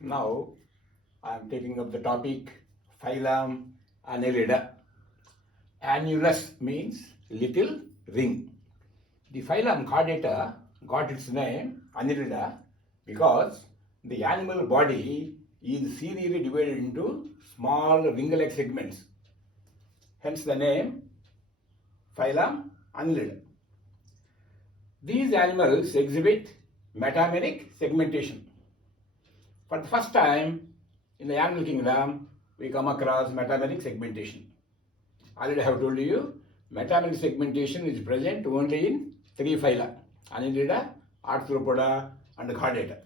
Now I am taking up the topic Phylum Annelida. Annulus means little ring. The phylum Chordata got its name Annelida because the animal body is serially divided into small ring-like segments. Hence the name Phylum Annelida. These animals exhibit metameric segmentation. For the first time in the animal kingdom, we come across metameric segmentation. Already I have told you, metameric segmentation is present only in three phyla: Annelida, Arthropoda, and Chordata.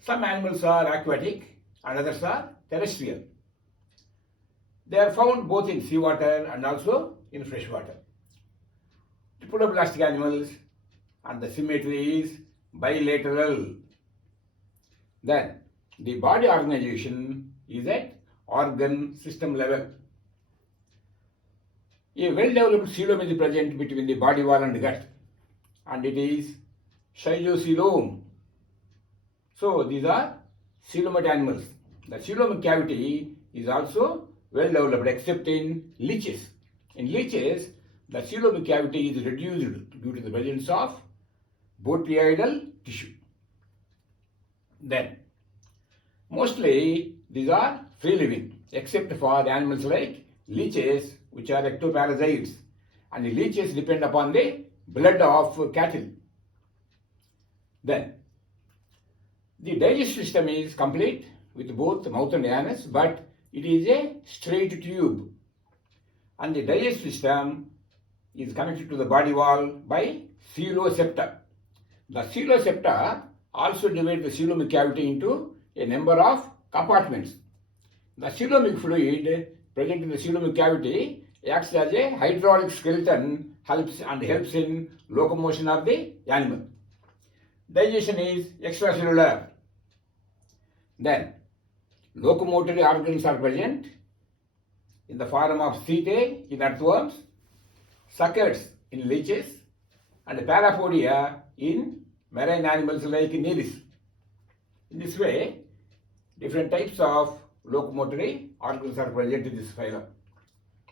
Some animals are aquatic and others are terrestrial. They are found both in seawater and also in freshwater. Tripodoblastic animals, and the symmetry is bilateral. Then the body organization is at organ system level. A well-developed coelom is present between the body wall and gut, and it is schizoscoelom. So these are coelomate animals. The coelomic cavity is also well developed except in leeches. In leeches, the coelomic cavity is reduced due to the presence of botryoidal tissue. Then, mostly these are free living except for the animals like leeches, which are ectoparasites, and the leeches depend upon the blood of cattle. Then, the digestive system is complete with both mouth and anus, but it is a straight tube, and the digestive system is connected to the body wall by coelosepta. The coelosepta also divide the coelomic cavity into a number of compartments. The coelomic fluid present in the coelomic cavity acts as a hydraulic skeleton, helps in locomotion of the animal. Digestion is extracellular. Then, locomotory organs are present in the form of setae in earthworms, suckers in leeches, and parapodia in marine animals like nereis. In this way, different types of locomotory organs are present in this phylum.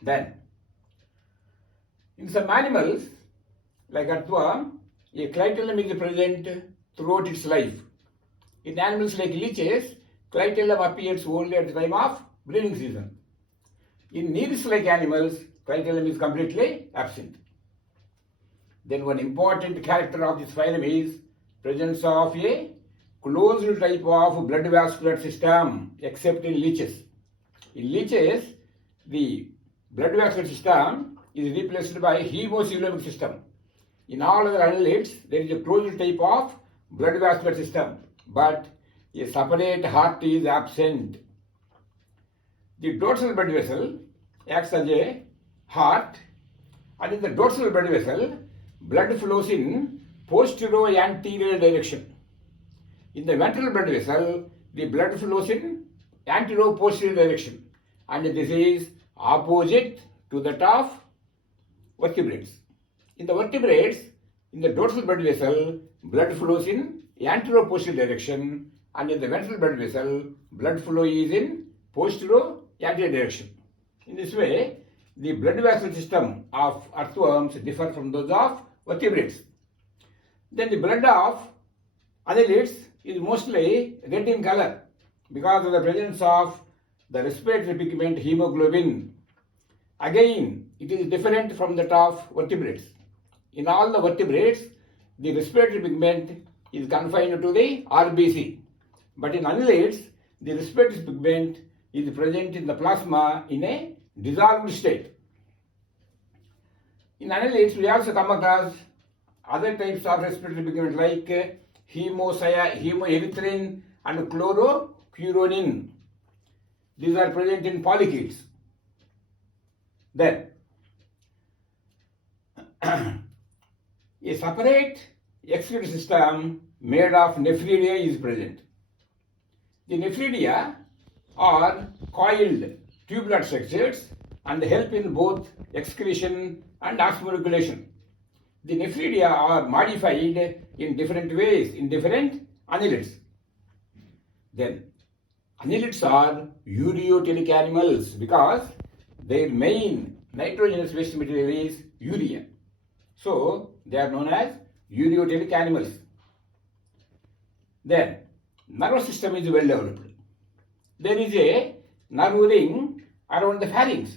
Then, in some animals, like earthworm, a clitellum is present throughout its life. In animals like leeches, clitellum appears only at the time of breeding season. In nereis-like animals, clitellum is completely absent. Then one important character of this phylum is presence of a closed type of blood vascular system except in leeches. In leeches, the blood vascular system is replaced by hemocoelomic system. In all other annelids, there is a closed type of blood vascular system, but a separate heart is absent. The dorsal blood vessel acts as a heart, and in the dorsal blood vessel, blood flows in posterior-anterior direction. In the ventral blood vessel, the blood flows in anterior-posterior direction, and this is opposite to that of vertebrates. In the vertebrates, in the dorsal blood vessel, blood flows in anterior-posterior direction, and in the ventral blood vessel, blood flow is in posterior-anterior direction. In this way, the blood vessel system of earthworms differ from those of vertebrates. Then the blood of annelids is mostly red in color because of the presence of the respiratory pigment hemoglobin. Again, it is different from that of vertebrates. In all the vertebrates, the respiratory pigment is confined to the RBC. But in annelids, the respiratory pigment is present in the plasma in a dissolved state. In annelids, we also come across other types of respiratory pigment like hemoerythrin and chloroquinonin. These are present in polychaetes. Then, a separate excretory system made of nephridia is present. The nephridia are coiled tubular structures and help in both excretion and osmoregulation. The nephridia are modified in different ways in different annelids. Then, annelids are ureotelic animals because their main nitrogenous waste material is urea. So, they are known as ureotelic animals. Then, nervous system is well developed. There is a nerve ring around the pharynx.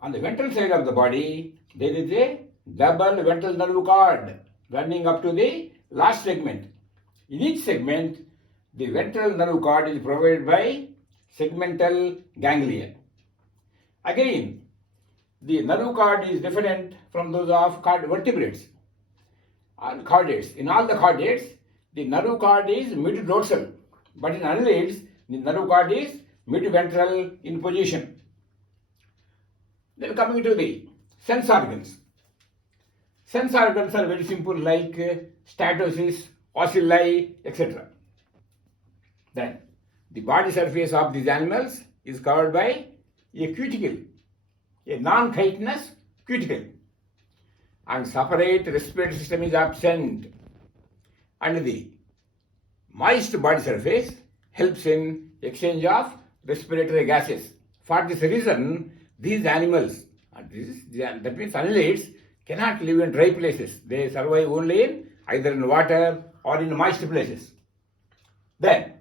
On the ventral side of the body, there is a double ventral nerve cord running up to the last segment. In each segment, the ventral nerve cord is provided by segmental ganglia. Again, the nerve cord is different from those of vertebrates and chordates. In all the chordates, the nerve cord is mid-dorsal, but in annelids, the nerve cord is mid-ventral in position. Then coming to the sense organs. Sense organs are very simple like statosis, ocelli, etc. Then the body surface of these animals is covered by a cuticle, a non-chitinous cuticle, and separate respiratory system is absent, and the moist body surface helps in exchange of respiratory gases. For this reason, these animals, that means annelids, cannot live in dry places. They survive only in either in water or in moist places. Then,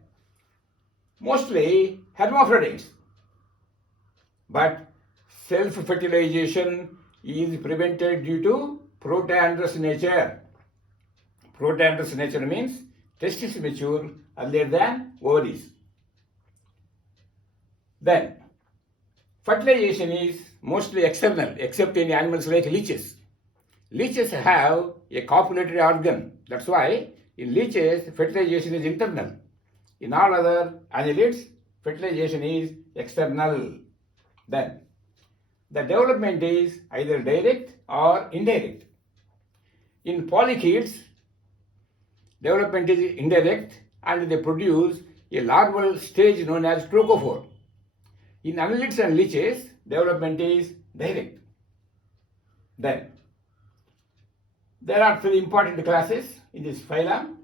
mostly hermaphrodites. But self-fertilization is prevented due to proteandrous nature. Proteandrous nature means testes mature earlier than ovaries. Then, fertilization is mostly external, except in animals like leeches. Leeches have a copulatory organ. That's why in leeches, fertilization is internal. In all other annelids, fertilization is external. Then, the development is either direct or indirect. In polychaetes, development is indirect and they produce a larval stage known as trochophore. In annelids and leeches, development is direct. Then, there are three important classes in this phylum.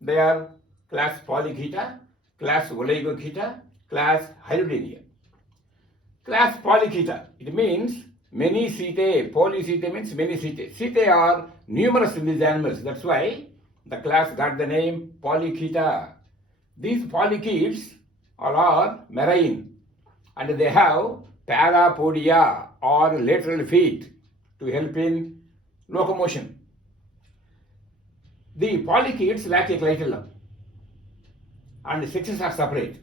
They are class Polychaeta, class Oligochaeta, class Hyoidinea. Class Polychaeta, it means many setae. Polychaeta means many setae. Setae are numerous in these animals. That's why the class got the name Polychaeta. These polychaetes are marine and they have parapodia or lateral feet to help in locomotion. The polychaetes lack a clitellum and sexes are separate.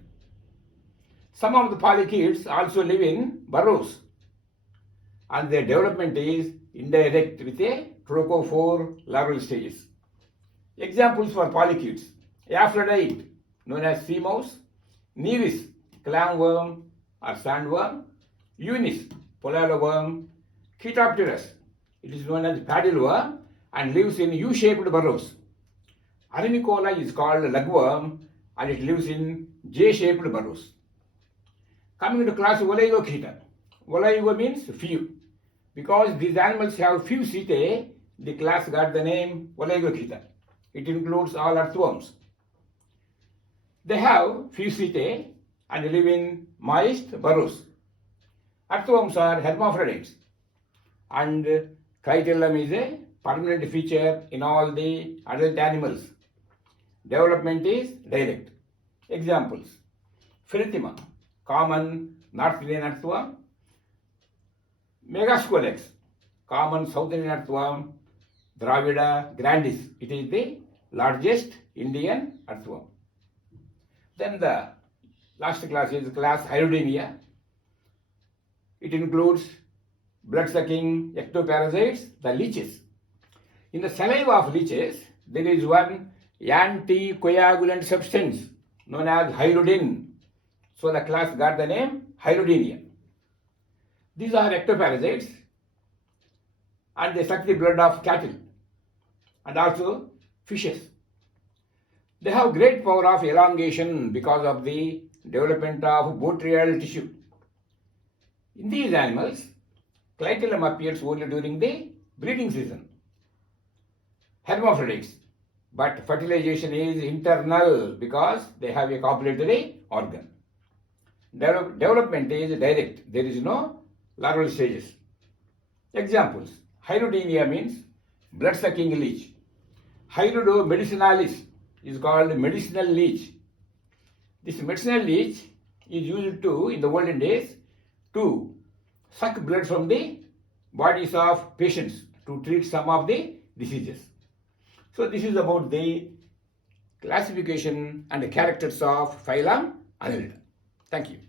Some of the polychaetes also live in burrows and their development is indirect with a trochophore larval stages. Examples for polychaetes: Aphrodite, known as sea mouse; Nevis, clamworm or sandworm; Eunice, pollaloworm; Chaetopterus, it is known as paddleworm and lives in U-shaped burrows. Arenicola is called lugworm and it lives in J-shaped burrows. Coming to class Oligochaeta. Oligo means few. Because these animals have few setae, the class got the name Oligochaeta. It includes all earthworms. They have few setae and live in moist burrows. Earthworms are hermaphrodites and clitellum is a permanent feature in all the adult animals. Development is direct. Examples: Phrythema, common North Indian earthworm; Megascolex, common South Indian earthworm; Dravida grandis, it is the largest Indian earthworm. Then the last class is class Hyoidinea. It includes blood-sucking ectoparasites, the leeches. In the saliva of leeches, there is one anticoagulant substance known as hyoidin. So the class got the name Hyoidinea. These are ectoparasites and they suck the blood of cattle and also fishes. They have great power of elongation because of the development of botryoidal tissue. In these animals, clitellum appears only during the breeding season. Hermaphrodites. but fertilization is internal because they have a copulatory organ. Development is direct. There is no larval stages. Examples. Hydrodinia means blood-sucking leech. Hybrido medicinalis is called medicinal leech. This medicinal leech is used to, in the olden days, to suck blood from the bodies of patients to treat some of the diseases. So this is about the classification and the characters of Phylum Annelida. Thank you.